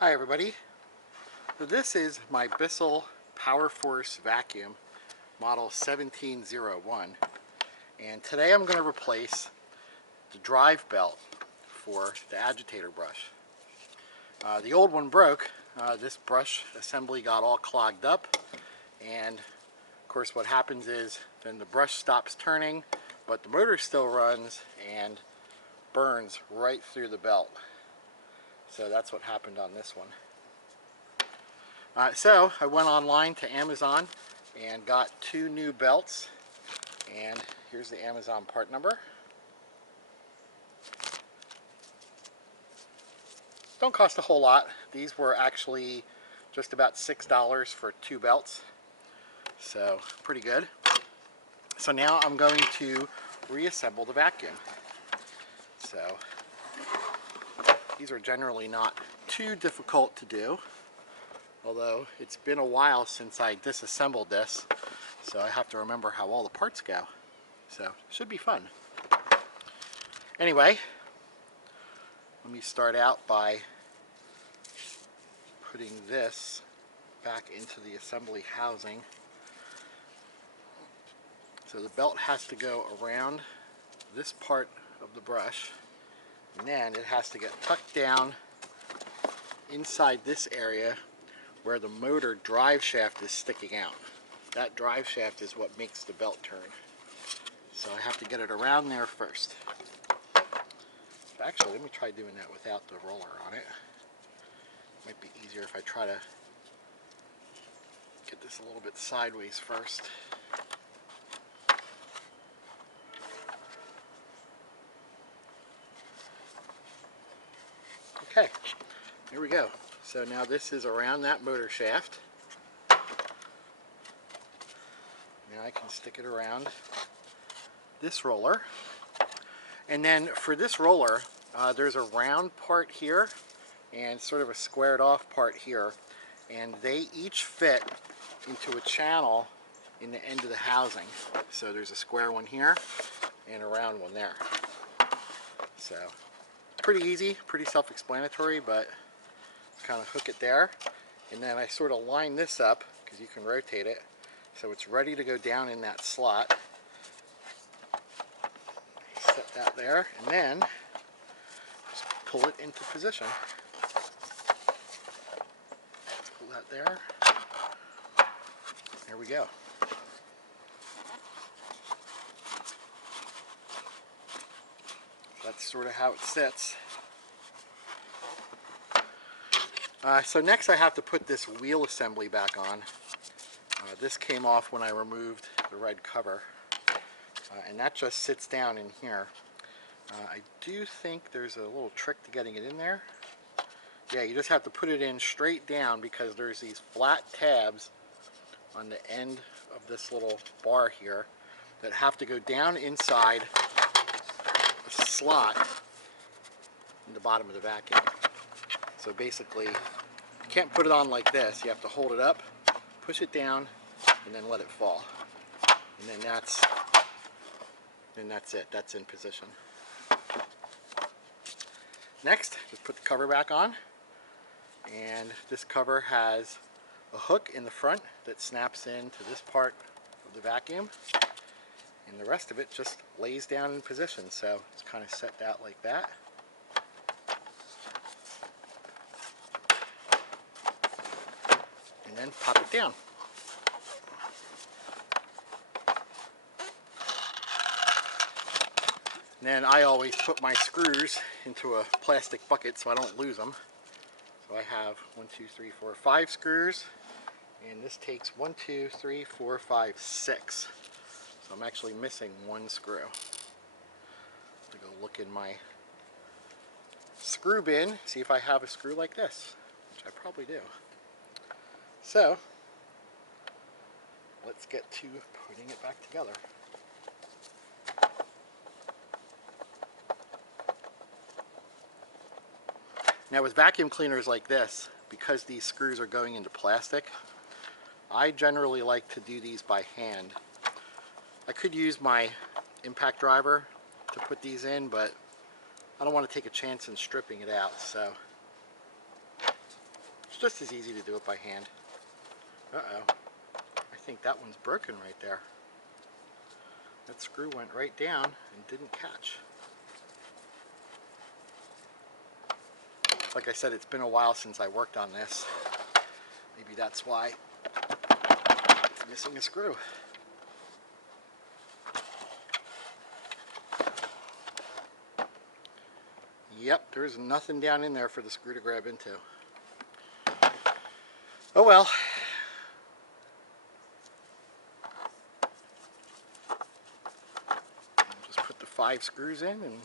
Hi everybody. So this is my Bissell PowerForce vacuum model 1701, and today I'm going to replace the drive belt for the agitator brush. The old one broke. This brush assembly got all clogged up, and of course what happens is then the brush stops turning, but the motor still runs and burns right through the belt. So that's what happened on this one. So I went online to Amazon and got two new belts, and here's the Amazon part number. Don't cost a whole lot. These were actually just about $6 for two belts, so pretty good. So now I'm going to reassemble the vacuum. So these are generally not too difficult to do, although it's been a while since I disassembled this, so I have to remember how all the parts go. So it should be fun. Anyway, let me start out by putting this back into the assembly housing. So the belt has to go around this part of the brush, and then it has to get tucked down inside this area where the motor drive shaft is sticking out. That drive shaft is what makes the belt turn. So I have to get it around there first. Actually, let me try doing that without the roller on it. Might be easier if I try to get this a little bit sideways first. Okay, here we go. So now this is around that motor shaft. Now I can stick it around this roller. And then for this roller, there's a round part here and sort of a squared off part here. And they each fit into a channel in the end of the housing. So there's a square one here and a round one there. So pretty easy, pretty self-explanatory, but kind of hook it there, and then I sort of line this up because you can rotate it so it's ready to go down in that slot. Set that there, and then just pull it into position. Pull that there. There we go. That's sort of how it sits. So next I have to put this wheel assembly back on. This came off when I removed the red cover, and that just sits down in here. I do think there's a little trick to getting it in there. Yeah, you just have to put it in straight down because there's these flat tabs on the end of this little bar here that have to go down inside a slot in the bottom of the vacuum. So basically, you can't put it on like this. You have to hold it up, push it down, and then let it fall. And then that's it. That's in position. Next, just put the cover back on. And this cover has a hook in the front that snaps into this part of the vacuum. And the rest of it just lays down in position. So it's kind of set out like that. And then pop it down. And then I always put my screws into a plastic bucket so I don't lose them. So I have 1, 2, 3, 4, 5 screws, and this takes 1, 2, 3, 4, 5, 6. So I'm actually missing one screw. To go look in my screw bin, see if I have a screw like this, which I probably do. So let's get to putting it back together. Now with vacuum cleaners like this, because these screws are going into plastic, I generally like to do these by hand. I could use my impact driver to put these in, but I don't want to take a chance in stripping it out, so It's just as easy to do it by hand. Uh-oh. I think that one's broken right there. That screw went right down and didn't catch. Like I said, it's been a while since I worked on this. Maybe that's why it's missing a screw. Yep, there's nothing down in there for the screw to grab into. Oh well. Just put the 5 screws in and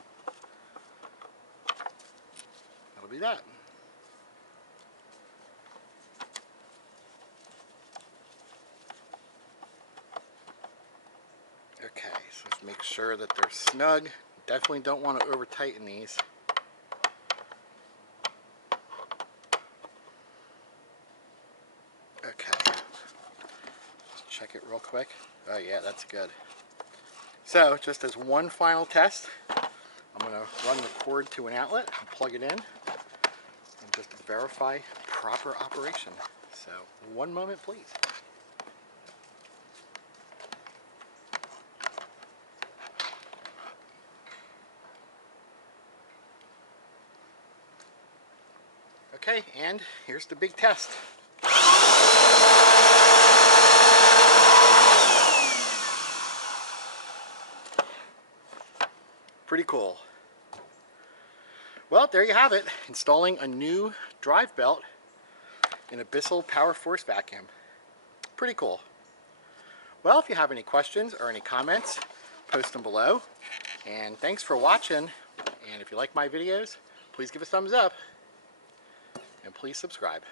that'll be that. Okay, so let's make sure that they're snug. Definitely don't want to over tighten these. Okay, just check it real quick. Oh yeah, that's good. So just as one final test, I'm going to run the cord to an outlet and plug it in and just verify proper operation. So one moment please. Okay, and here's the big test. Pretty cool. Well, there you have it. Installing a new drive belt in a Bissell PowerForce vacuum. Pretty cool. Well, if you have any questions or any comments, post them below. And thanks for watching. And if you like my videos, please give a thumbs up. And please subscribe.